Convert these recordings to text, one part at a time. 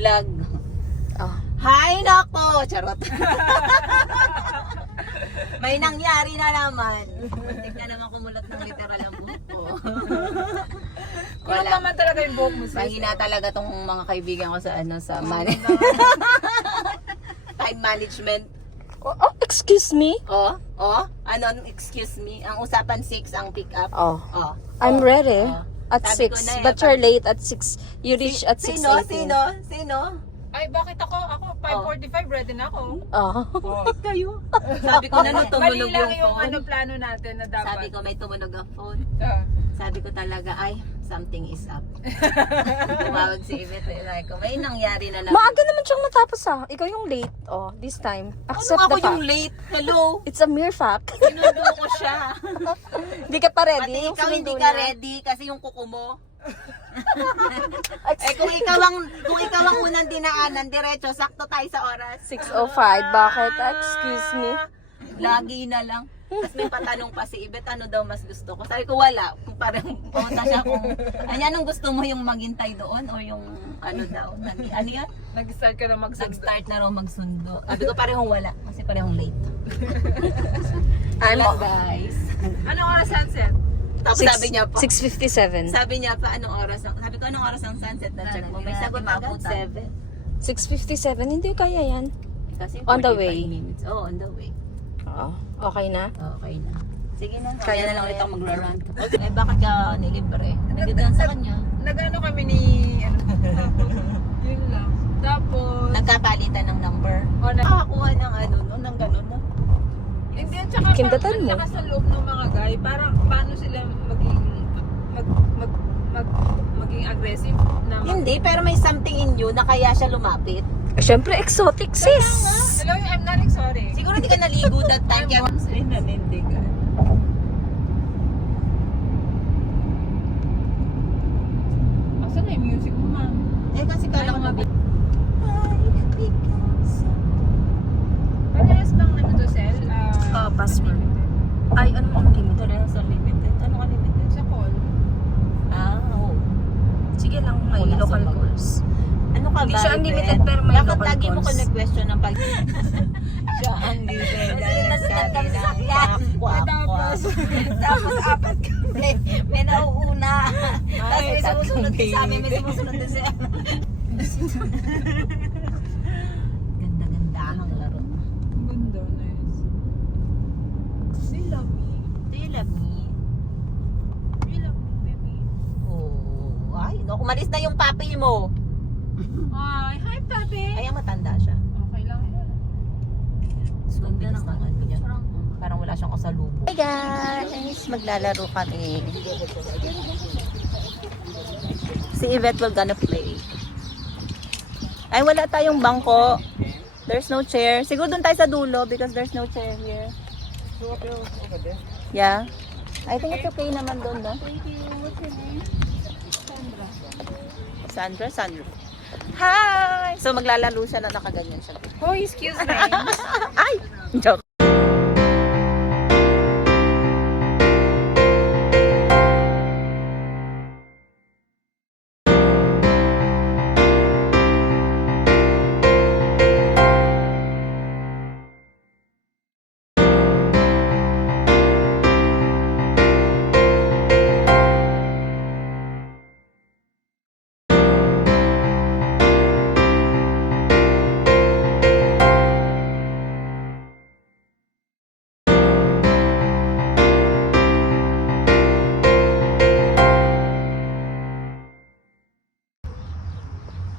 vlog. Oh. Hay nako! Charot. May nangyari na naman. Muntik na naman kumulot ng literal ang buhok ko. Wala naman talaga yung buhok mo, sis. Mahina talaga tong mga kaibigan ko sa time management. Oh, excuse me? Ano, excuse me. Ang usapan 6 ang pick up. Oh. I'm ready. At Sabi ko 6. na eh, But you're late at 6. You reach at 6:18. Sino? Ay, bakit ako? Ako, 5:45, ready na ako. Oh. Kayo? Sabi ko na Mali tumunog lang yung yung phone. plano natin na dapat. Sabi ko may tumunog ang phone. Sabi ko talaga, ay, something is up. Tumawag si Yvette. Like, may nangyari na naman. Maaga naman siyang natapos Ikaw yung late. Oh, this time. Accept Ano ako the fact. yung late? Hello? It's a mere fact. Sinundo ko siya. Hindi ka pa ready. Pati Yung ikaw sinundo hindi ka niya. ready kasi yung kuko mo. Kung ikaw ang unang dinaanan, diretso, sakto tayo sa oras. 6:05. Bakit? Excuse me. Lagi na lang. Tapos may patanong pa si Yvette, ano daw mas gusto ko? Sabi ko wala. Kung parang pumunta siya kung, anong gusto mo, yung maghintay doon o yung ano daw? Ano yan? Nag-start ka na magsundo. Nag-start na raw magsundo. Sabi ko parehong wala kasi parehong late. I'm Wala guys. Anong oras sunset? Tapos sabi niya pa, 6:57. sabi niya pa anong oras ang, sabi ko anong oras ang sunset na check mo. May sagot agad 7. 6:57. Hindi kaya yan. Kasi On the 45 way. minutes. Oh, on the way. Oo. Okay na? Okay na. Sige na. Kaya Kaya na na lang ulit yan. ako magra-rant. Eh bakit ka nilibre? Nagdadaan sa kanya. Nag-ano kami ni... yun lang. Tapos... Nagkapalitan ng number. Nakakuha ng ano, no, ng ganun no. Hindi, at saka Kindatan mo. ang lakas ng loob ng mga guy. Parang paano sila maging... maging aggressive na... Hindi, pero may something in you na kaya siya lumapit. Siyempre, exotic, sis. Hello, I'm not sorry. Siguro hindi ka naligo that time kaya ay nanindigan. Asan na yung music mo, ma'am? Eh kasi kala ko nabi. Parehas bang ano to, Sel? Password. Ay, ano ang limit? Parehas sa limited. Ano ka limited? Sa call. Oo. Sige lang, may Wala local sa calls. Ano ka ba? Hindi siya unlimited, Yvette? pero may Bakit local lagi mo calls? ko nag-question ng pag... siya unlimited. Kasi nasulat kami sa sakyan. Tapos apat kami. May nauuna. Tapos may sumusunod din sa amin. May sumusunod din sa Ganda-gandahang laro. Ganda, nice. They love me. Do you love me? They love me, baby. Oh, ay, no, umalis na yung papi mo. Ay, hi, Papi. Ay, matanda siya. Okay lang yun. Ganda ng ano niya. Parang wala siyang kasalubong. Hey guys! Maglalaro kami. Si Yvette will gonna play. Ay, wala tayong bangko. There's no chair. Siguro doon tayo sa dulo because there's no chair here. Yeah. I think it's okay naman doon, no? Thank you. What's your name? Sandra? Sandra. Hi! So, maglalaro siya na nakaganyan siya. Oh, excuse me. Ay! Joke.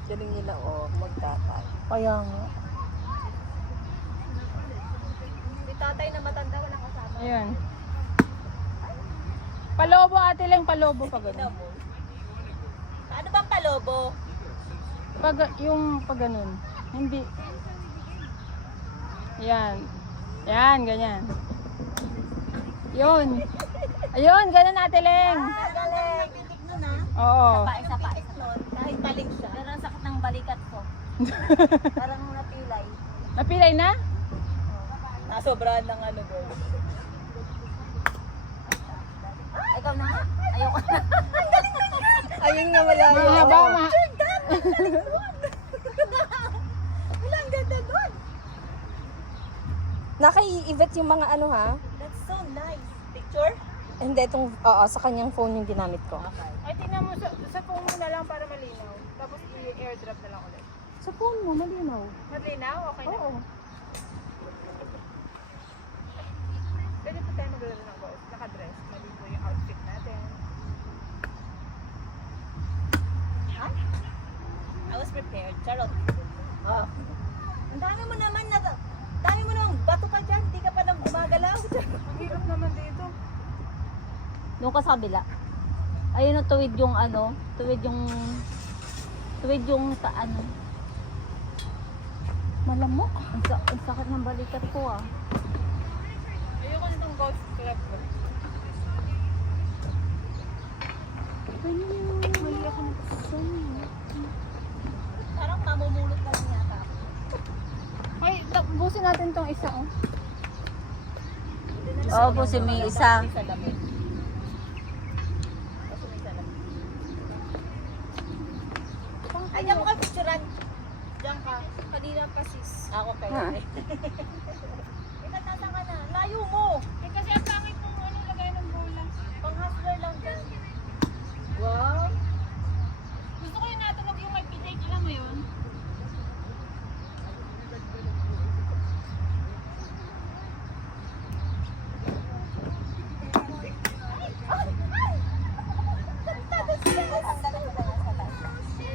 Galing nila, magtatay. Kaya nga. Si tatay na matanda walang kasama. Ayan. Palobo, ate lang, palobo pa ganun. Ano bang palobo? Yung pag ganun. Hindi. Yan. Yan, ganyan. Yun. Ayun, ganun, ate Leng. Galing. Oo. Isa pa. Kahit paling siya. Pero ang sakit ng balikat ko. Parang napilay. Napilay na? Nasobrahan ng ano girl. Ikaw na nga. Ayoko na. Ayun nga, wala. Mahaba, Naka-i-Yvette yung mga ano ha. That's so nice. Picture? Hindi, itong, oo, sa kanyang phone yung ginamit ko. Ay, tingnan mo sa phone mo na lang para malinaw. Tapos i-airdrop na lang ulit. Sa phone mo, malinaw. Malinaw? Okay na. Oo. Pwede pa tayo maglaro ng golf. Naka-dress. Maligo yung outfit natin. I was prepared. Charot. Oh. Ang dami mo naman bato ka dyan. Hindi ka pa nang gumagalaw. Ang hirap naman dito. Doon ka sa kabila. Ayun o, tuwid yung ano, tuwid yung ano. Malamok. Ang sakit ng balikat ko ah. Ayoko nitong golf club ko. Mali ako ng Parang mamumulot na lang yata. Ay, busin natin tong isa oh. Oo, busin mo yung isa. Sa damit. Ay, diyan mo ka picturean. Diyan ka. Kanina pa sis. Ako kayo. Ha? Itatata ka na. Layo mo. Eh kasi ang pangit mong ano lagay ng bola. Pang hustler lang dyan. Wow. Gusto ko yung natunog yung may pitik. Alam mo yun?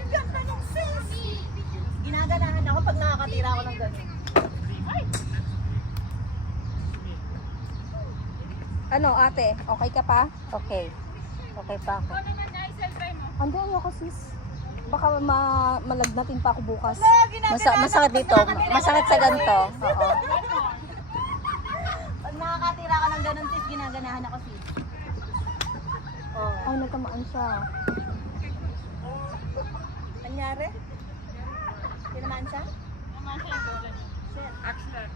Ganda ng sis. Ginaganahan ako pag nakakatira ako ng ganun. Ano ate, okay ka pa? Okay. Okay pa ako. Ikaw naman ay self-try mo. Andun ako sis. Baka malagnatin pa ako bukas. Masakit dito. Masakit sa ganito. Oo. Pag nakakatira ka ng ganun sis, ginaganahan ako sis. Oh. Ay, nagkamaan siya. Nangyari? Tinamaan siya? Naman siya yung bola niya. Axler.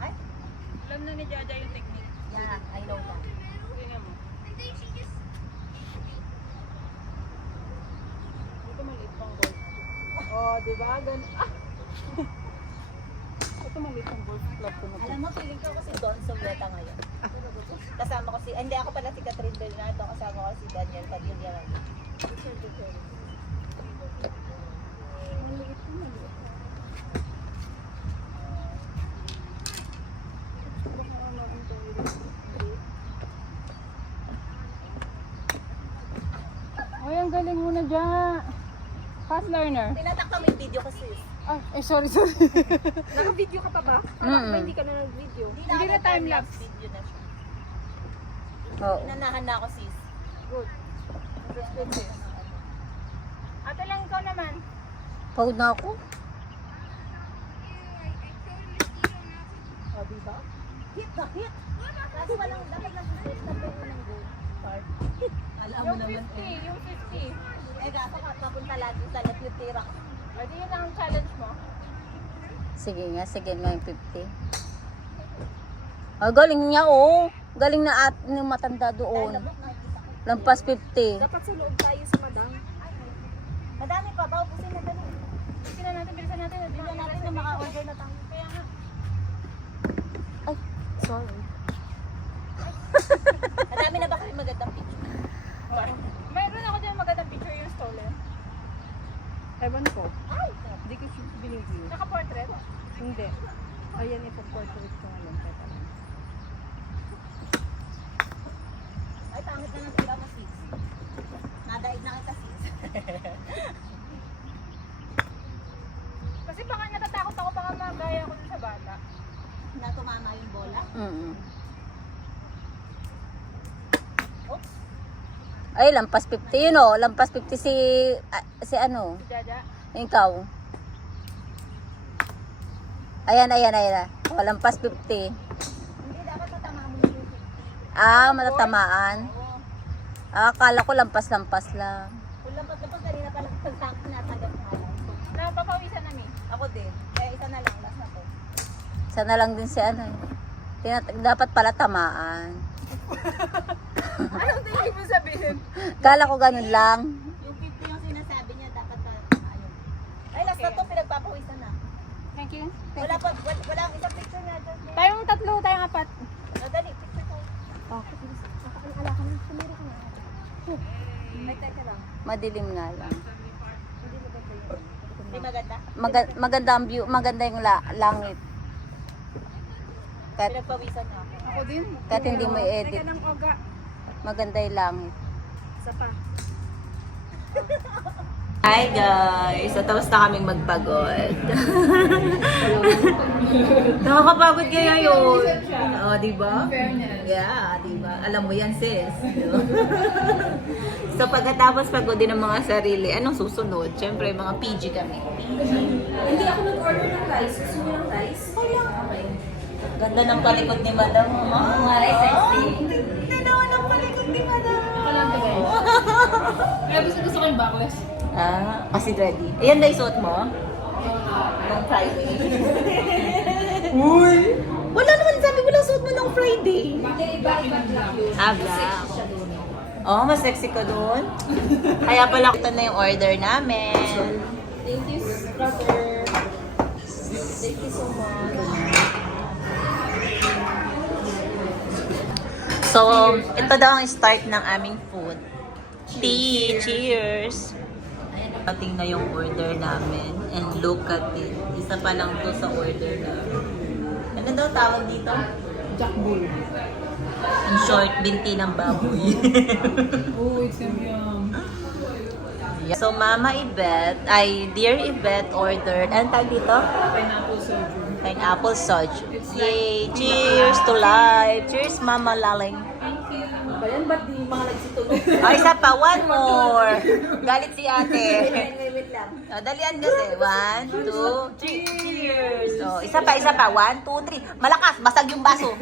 Ay? Alam na ni Jaja yung technique. Yeah, I know that. Tingnan mo. Ito maliit pang golf. Oh, di ba? Ito maliit pang golf club ko na to. Alam mo, feeling ko kasi Don Sobleta ngayon. Kasama ko si, hindi ako pala si Catherine Bernardo, kasama ko si Daniel Padilla. Ay, ang galing mo na dyan. Fast learner. Tinatakta mo yung video kasi. Sorry. Naka-video ka pa ba? Mm. Hindi ka na nag-video. Hindi na time-lapse. Video na siya. Oo. Inanahan na ako sis. Good. Ate lang ikaw naman. Pagod na ako. O, diba? Hit na hit! Kasi walang, dapat lang susunod na po ng goal part. Alam mo Yung naman 50, yung 50. gato ka, papunta lagi sa left yung tira ko. Pwede yun ang challenge mo. Sige nga yung 50. Oh, galing niya oh. Galing na at yung matanda doon. Lampas 50. Dapat sa loob tayo sa madam. Madami pa, paupusin na ganun. Bilisan natin. Bigyan natin na maka-order na tayo. Kaya nga. Ay, sorry. Madami na ba kayo magandang picture? Mayroon ako dyan magandang picture yung stolen. Ewan ko. Hindi ko binigyo. Naka-portrait. Hindi. Ayan, ipo-portrait ko ngayon. Teka lang. Ay, pangit na ng tira mo sis. Nadaig na kita sis. Kasi baka natatakot ako baka magaya ako dun sa bata. Na tumama yung bola. Mm. Oops. Ay, lampas 50 yun oh. Lampas 50 si ano. Si Jaja. Ikaw. Ayan. Oh, lampas 50. Hindi, dapat matama mo yung 50. Ah, matatamaan. Ah, akala ko lampas-lampas lang. Kung lampas-lampas, kanina pa lang sa akin natagap na lang. Napapawisan na mi. Ako din. Kaya isa na lang, last na to. Sana lang din si ano. Dapat pala tamaan. Anong tingin mo sabihin? Kala ko ganun lang. Yung 50 yung sinasabi niya, dapat ayun. Ay, last Basta to pinagpapawisan na. Thank you. Wala pa, wala ang isang picture nga dyan. Tayong tatlo, tayong apat. Dali, picture ko. Okay, nakakaalala ka na. Sumira ka na. May teka lang. Madilim nga lang. Hindi maganda. Maganda ang view, maganda yung langit. Kahit, Pinagpawisan na ako. Ako din. kahit hindi mo i-edit, Teka ng oga. maganda yung langit. Isa pa. Hi guys! So, tapos na kaming magpagod. Nakakapagod kaya yun. Oo, diba? Yeah, diba? Alam mo yan, sis. So, pagkatapos pagod din ng mga sarili, anong susunod? Siyempre, mga PG kami. Hindi ako nag-order ng rice. Gusto mo ng rice? Ganda ng palikod ni Madam. Mga rice Ganda naman ng palikod ni Madam. Kaya gusto ko yung backless. Ah, kasi ready. Ayan na isuot mo? Nung Friday. Uy! Wala naman sabi ko lang suot mo nung Friday. Ah, black. Oh, mas sexy ka doon. Kaya pala ito na yung order namin. Thank you, brother. Thank you so much. So, ito daw ang start ng aming food. Tea! Cheers! Ating na yung order namin. And look at it. Isa pa lang to sa order namin. Ano daw tawag dito? Jack Bull. In short, binti ng baboy. Oh, it's yum. So, Mama Yvette, Dear Yvette ordered, ano tawag dito? Pineapple soju. Pineapple soju. Yay! Cheers to life! Cheers, Mama Laling! Ba yan? Ba't di mga nagsituloy? Oh, isa pa, one more! Galit si ate. Wait lang. Oh, dalian kasi. 1, 2, 3. Cheers! Oh, isa pa. 1, 2, 3. Malakas, basag yung baso.